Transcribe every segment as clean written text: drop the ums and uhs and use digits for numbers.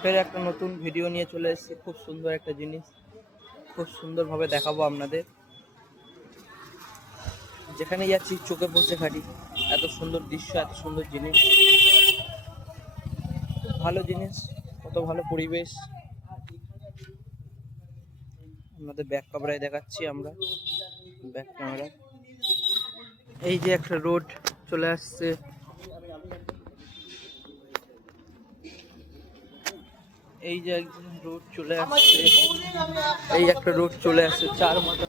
ফের একটা নতুন ভিডিও নিয়ে চলে এসেছি। খুব সুন্দর একটা জিনিস, খুব সুন্দরভাবে দেখাবো আপনাদের। যেখানে যাচ্ছি চোখে পড়ছে খাটি, এত সুন্দর দৃশ্য, এত সুন্দর জিনিস, খুব ভালো জিনিস, কত ভালো পরিবেশ। আপনাদের ব্যাক ক্যামেরায় দেখাচ্ছি আমরা, ব্যাক ক্যামেরা। এই যে একটা রোড চলে আসছে, এই যে রোড চলে আসছে, এই একটা রোড চলে আসছে চার মাথা।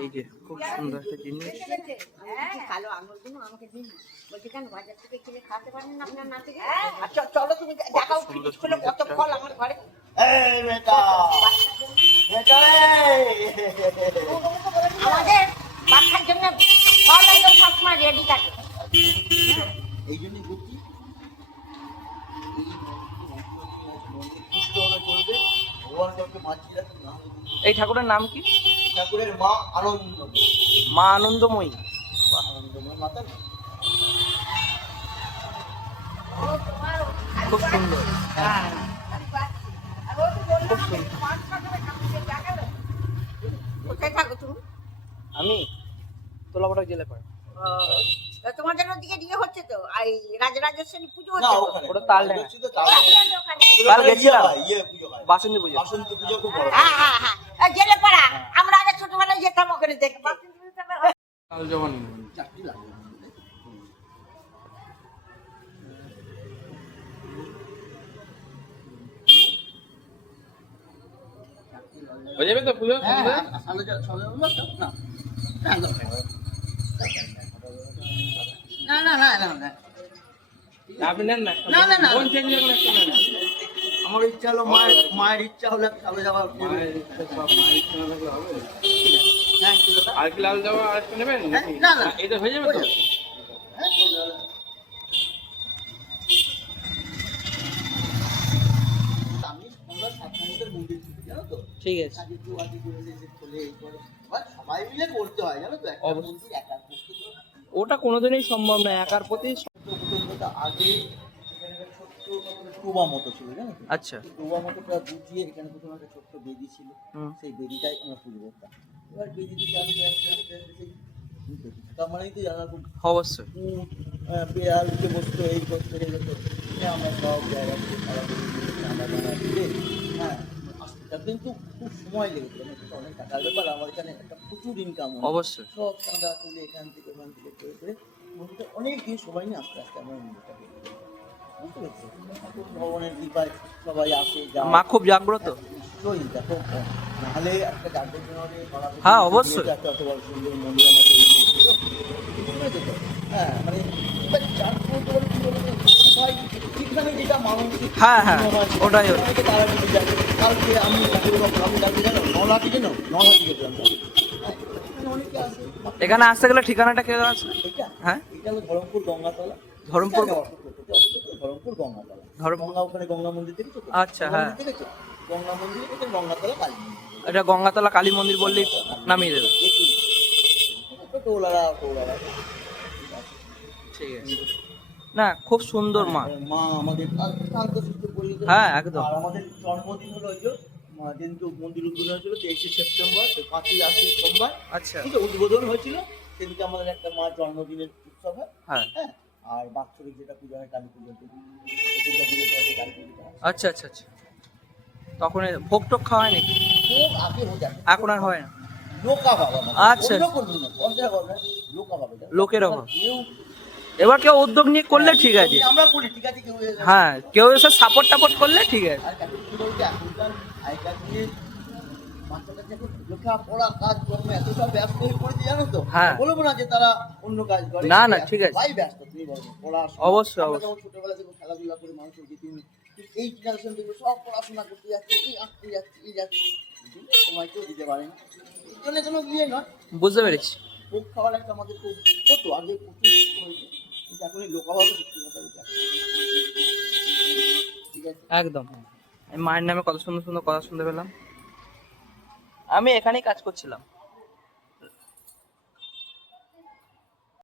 এই যে খুব সুন্দর একটা জিনিস। চলো তুমি দেখাও কত ফল আমার ঘরে। আমাদের বাচ্চার জন্য ফল একদম সবসময় রেডি থাকে। এই জন্য এই ঠাকুরের নাম কি? ঠাকুরের মা আনন্দ, মা আনন্দময়ী। আনন্দময়ী মাতা খুব সুন্দর, খুব সুন্দর। কোথায় থাকো তুমি? আমি তোলাপাড়া জেলা পাড়া। তোমাদের ওদিকে দিয়ে হচ্ছে তো, এই রাজরাজেশ্বরী পুজো না, হচ্ছে। ওখানে ওটা তালডাঙ্গা। কাল গেছিলাম। পুজো হয়, বাসন্তী পুজো। বাসন্তী পুজো খুব বড়। হ্যাঁ হ্যাঁ হ্যাঁ, জেলে পাড়া। আমরা আগে ছোটবেলায় যেতাম ওখানে দেখতে। কাল জবান চাকরি লাগে। হয়ে যাবে তো পুজো? না না না না না, আপনি নেন না, না, না, না। কোন চেঞ্জ করে একটা নেন। আমার ইচ্ছা হলো মায়ের ইচ্ছা হলে কালো যাওয়া। মায়ের ইচ্ছা সব, মায়ের ইচ্ছা না থাকলে হবে? হ্যাঁ, ঠিক আছে। আর কি লাল যাওয়া আর একটা নেবেন নাকি? না, না। এটা হয়ে যাবে তো? আমি আমরা সাতখানিকের মন্দির ছিল, জানো তো? ঠিক আছে, কাজে কেউ আজকে করে যে খোলে এই করে, বাট সবাই মিলে করতে হয়, জানো তো? একটা অবশ্যই। মন্দির একা করতে তো না। ওটা কোনোদিনই সম্ভব নয় একার প্রতি। প্রথম কথা আগে এখানে একটা ছোট্ট টুবা মতো ছিল, জানো তো? আচ্ছা, টুবা মতোটা বুঝিয়ে এখানে প্রথমে একটা ছোট্ট বেদি ছিল, হুম, সেই বেদিটাই আমরা পুজো করতাম। এবার বেদি দিতে আস্তে আস্তে আস্তে আস্তে সেই তার মানেই তো জানা খুব অবশ্যই। বেড়াল উঠে বসতো, এই করতে যেত। আমরা সব জায়গা থেকে খাওয়া চাঁদা টানা দিয়ে, হ্যাঁ আসতে। তার কিন্তু খুব সময় লেগেছিল, অনেক টাকার ব্যাপার। আমার এখানে একটা প্রচুর ইনকাম হয়, অবশ্যই। সব চাঁদা তুলে এখান থেকে ওখান থেকে করে করে মন্দিরটা অনেক দিন সময় নিয়ে আস্তে আস্তে আমরা মন্দিরটা করতে পারি। বুঝতে পেরেছি? ঠাকুর ভগবানের কৃপায় সবাই আসে যায়। মা খুব জাগ্রত। নিশ্চয়ই দেখো, নাহলে একটা জাগ্রত নয়। হ্যাঁ, অবশ্যই। একটা অত বড় সুন্দর মন্দির আমরা তৈরি করেছিল, বুঝতে পেরেছো তো? হ্যাঁ, মানে এবার জাগ্রত বলে কি বলতো, সবাই ঠিকভাবে যেটা মানসিক হ্যাঁ, হ্যাঁ, ওটাই ওটাই। অনেকে তারা কিন্তু যায়। কালকে আমি ঠাকুরের বাবা, আমি কালকে জানো নলহাটি জানো, নলহাটি গেছিলাম। হ্যাঁ, এখানে অনেকে আসে। এখানে আসতে গেলে ঠিকানাটা কে আছে? এটা হ্যাঁ, এটা হলো ধরমপুর গঙ্গাতলা। ধরমপুর। ধরমপুর গঙ্গাতলা। ধরমপুর। গঙ্গা, ওখানে গঙ্গা মন্দির দেখেছো তো? আচ্ছা, গঙ্গা হ্যাঁ। মন্দির দেখেছো? গঙ্গা মন্দির থেকে গঙ্গাতলা কালী মন্দির। এটা গঙ্গাতলা কালী মন্দির বললেই নামিয়ে দেবে। টোলারা ঠিক আছে। না, খুব সুন্দর মা। মা আমাদের শান্তশিষ্ট পরিবেশ। হ্যাঁ, একদম। আর আমাদের জন্মদিন হলো ওই যে যেদিন মন্দির উদ্বোধন হয়েছিল 23শে সেপ্টেম্বর, 5ই আসে সোমবার। আচ্ছা, ঠিক আছে, উদ্বোধন হয়েছিল সেদিকে আমাদের একটা মা জন্মদিনের উৎসব হয়। হ্যাঁ, হ্যাঁ, আর বাৎসরিক যেটা পুজো হয় কালী পুজো, দুর্গা পুজোটা হয়, কালী পুজোটা হয়। আচ্ছা, আচ্ছা, আচ্ছা। তখন ভোগ টোগ খাওয়া হয় নাকি? খুব আগে হয়ে যায়, এখন আর হয় না? লোকা ভাবা না। আচ্ছা। অন্য কোনো না, পর্যায়ে ভাবা না, লোকা ভাবে। লোকের অভাব। কেউ এবার কেউ উদ্যোগ নিয়ে করলে ঠিক আছে। আমরা করি, ঠিক আছে, কেউ হ্যাঁ, কেউ এসে সাপোর্ট টাপোর্ট করলে ঠিক আছে। আর এখন কি বলতে, এখনকার আগেকার দিনে বাচ্চাটা যখন লেখাপড়া কাজ কর্ম এতটা ব্যস্ত হয়ে পড়েছে, জানো তো? হ্যাঁ। বলবো না যে তারা অন্য কাজ করে, না, না, ঠিক আছে। সবাই ব্যস্ত। তুমি বলো পড়াশোনা, অবশ্যই, আমরা অবশ্যই। যেমন ছোটবেলা থেকে খেলাধুলা করে মানুষের যেদিন, এই জেনারেশন থেকে সব পড়াশোনা করতে যাচ্ছে, এই আঁকতে যাচ্ছে, এই যাচ্ছে, সময় কেউ দিতে পারে না। এই জন্য কোনো বিয়ে নয়, বুঝতে পেরেছি। ভোগ খাওয়ার একটা আমাদের খুব হতো আগে, প্রচুর হয়েছে, কিন্তু এখন এই লোকাভাবে সত্যি কথা বলতে ঠিক আছে। একদম। মায়ের নামে কত সুন্দর সুন্দর কথা শুনতে পেলাম। আমি এখানেই কাজ করছিলাম।